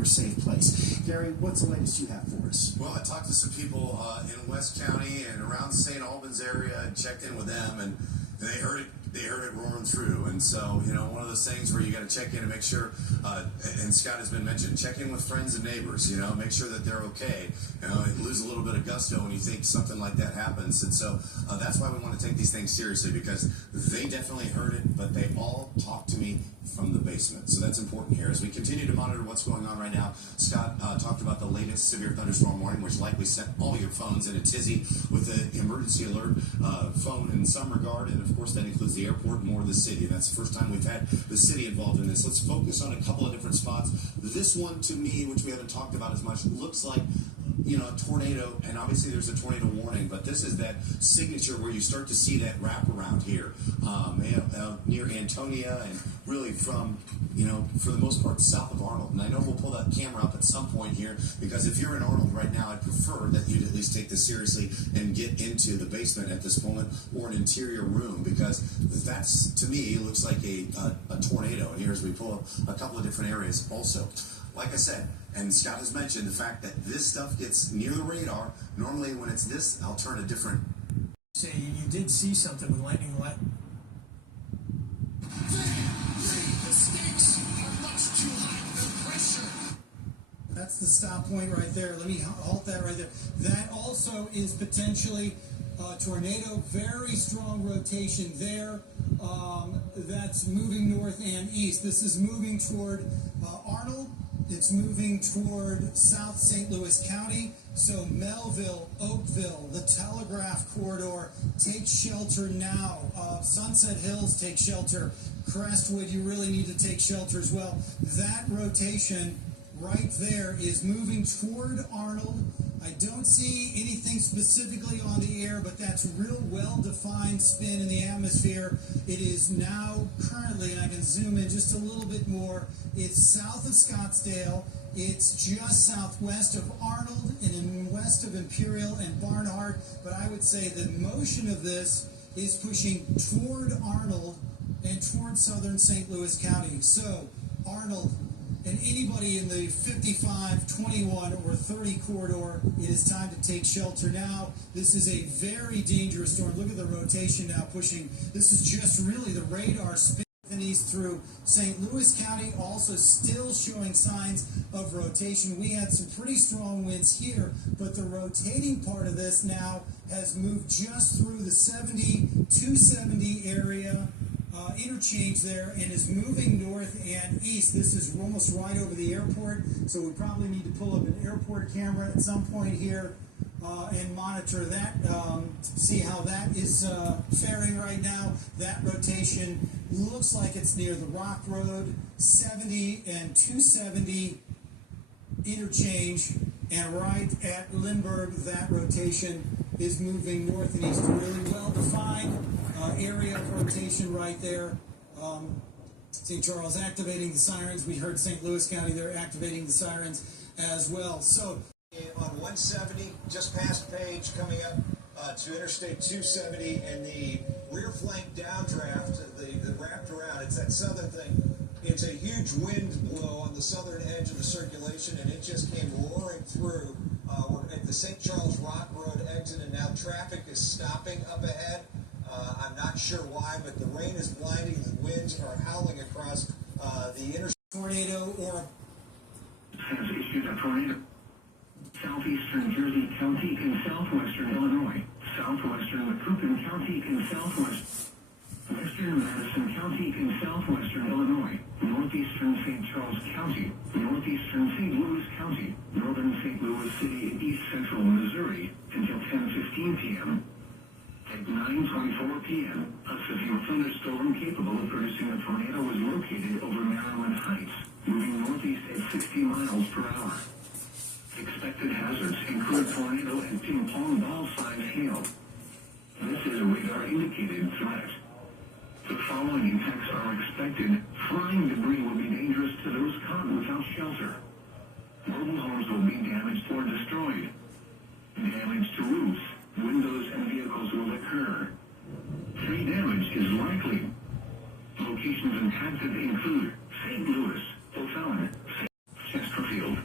your safe place. Gary, what's the latest you have for us? Well, I talked to some people in West County and around St. Albans area and checked in with them, and they heard it. They heard it roaring through, and so, you know, one of those things where you got to check in and make sure, and Scott has been mentioned, check in with friends and neighbors, you know, make sure that they're okay. You know, you lose a little bit of gusto when you think something like that happens, and so that's why we want to take these things seriously, because they definitely heard it, but they all talked to me from the basement, so that's important here. As we continue to monitor what's going on right now, Scott talked about the latest severe thunderstorm warning, which likely sent all your phones in a tizzy with the emergency alert phone in some regard, and of course that includes the airport, more of the city. That's the first time we've had the city involved in this. Let's focus on a couple of different spots. This one, to me, which we haven't talked about as much, looks like, you know, a tornado, and obviously there's a tornado warning, but this is that signature where you start to see that wraparound here near Antonia, and really from, you know, for the most part, south of Arnold. And I know we'll pull that camera up at some point here, because if you're in Arnold right now, I'd prefer that you'd at least take this seriously and get into the basement at this moment, or an interior room, because that's, to me, looks like a tornado. And here, as we pull up a couple of different areas also. Like I said, and Scott has mentioned the fact that this stuff gets near the radar. Normally when it's this, I'll turn a different... Say you did see something with lightning. The stakes are much too high. The pressure. That's the stop point right there. Let me halt that right there. That also is potentially a tornado. Very strong rotation there. That's moving north and east. This is moving toward Arnold. It's moving toward South St. Louis County. So Melville, Oakville, the Telegraph Corridor, take shelter now. Sunset Hills, take shelter. Crestwood, you really need to take shelter as well. That rotation right there is moving toward Arnold. I don't see anything specifically on the air, but that's real well-defined spin in the atmosphere. It is now currently, and I can zoom in just a little bit more, it's south of Scottsdale. It's just southwest of Arnold and in west of Imperial and Barnhart. But I would say the motion of this is pushing toward Arnold and toward southern St. Louis County. So Arnold and anybody in the 55, 21, or 30 corridor, it is time to take shelter now. This is a very dangerous storm. Look at the rotation now pushing. This is just really the radar spin through St. Louis County, also still showing signs of rotation. We had some pretty strong winds here, but the rotating part of this now has moved just through the 70, 270 area interchange there, and is moving north and east. This is almost right over the airport, so we probably need to pull up an airport camera at some point here and monitor that, see how that is faring right now. That rotation looks like it's near the Rock Road 70 and 270 interchange, and right at Lindbergh, that rotation is moving north and east. Really well-defined area of rotation right there. St. Charles activating the sirens. We heard St. Louis County, they're activating the sirens as well. So on 170, just past Page, coming up to Interstate 270, and the rear flank downdraft, the wrapped around, it's that southern thing. It's a huge wind blow on the southern edge of the circulation, and it just came roaring through. We're at the St. Charles Rock Road exit, and now traffic is stopping up ahead. I'm not sure why, but the rain is blinding. The winds are howling across the interstate. Tornado or has issued a tornado. Southeastern Jersey County in southwestern Illinois, southwestern Macoupin County in western Madison County in southwestern Illinois, northeastern St. Charles County, northeastern St. Louis County, northern St. Louis City in east central Missouri until 10:15 p.m. At 9:24 p.m., a severe thunderstorm capable of producing a tornado was located over Maryland Heights, moving northeast at 60 miles per hour. Expected hazards include tornado and ping-pong ball-sized hail. This is a radar-indicated threat. The following impacts are expected. Flying debris will be dangerous to those caught without shelter. Mobile homes will be damaged or destroyed. Damage to roofs, windows, and vehicles will occur. Tree damage is likely. Locations impacted include St. Louis, O'Fallon, Chesterfield,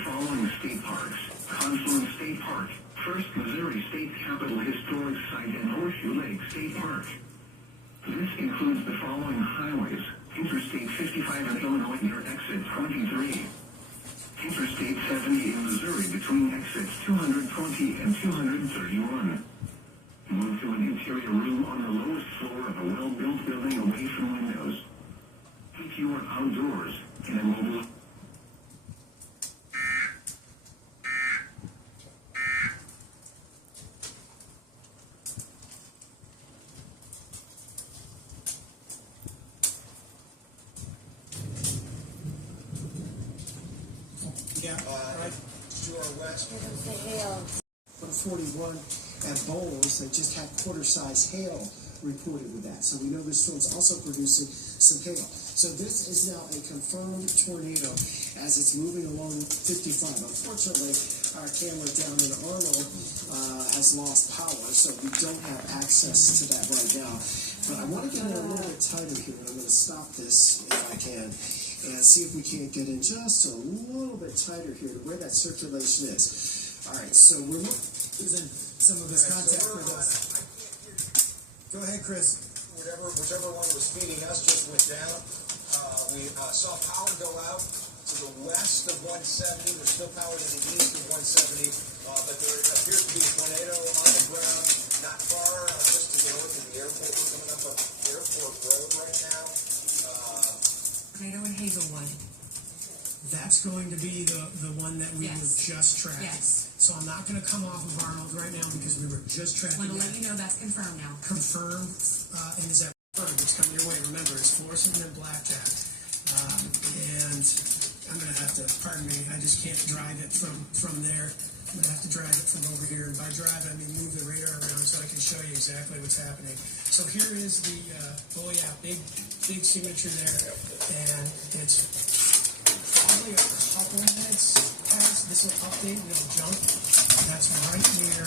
the following state parks: Confluence State Park, First Missouri State Capitol Historic Site, and Horseshoe Lake State Park. This includes the following highways: Interstate 55 in Illinois near exit 23. Interstate 70 in Missouri between exits 220 and 231. Move to an interior room on the lowest floor of a well-built building away from windows. If you are outdoors in a mobile... Yeah, right. To our west. 141 at Bowles, they just had quarter-size hail reported with that. So we know this storm's also producing some hail. So this is now a confirmed tornado as it's moving along 55. Unfortunately, our camera down in Arnold has lost power, so we don't have access to that right now. But I want to get in a little bit tighter here, and I'm going to stop this if I can, and see if we can't get in just a little bit tighter here to where that circulation is. All right, so we're losing some of this contact with us. Go ahead, Chris. Whichever one was feeding us just went down. We saw power go out to the west of 170. There's still power to the east of 170, but there appears to be a tornado on the ground not far just to the north of the airport. We're coming up on Airport Road right now. Tornado in Hazelwood. That's going to be the one that we were just tracking. Yes. So I'm not going to come off of Arnold right now because we were just I tracking want to that. let you know that's confirmed now. Confirmed, and is that confirmed? It's coming your way. Remember, it's Florissant and Blackjack. And I'm going to have to, pardon me, I just can't drive it from there. I'm going to have to drive it from over here. And by drive, I mean move the radar around so I can show you exactly what's happening. So here is the, big signature there. And it's probably a couple minutes past. This will update and it'll jump. That's right near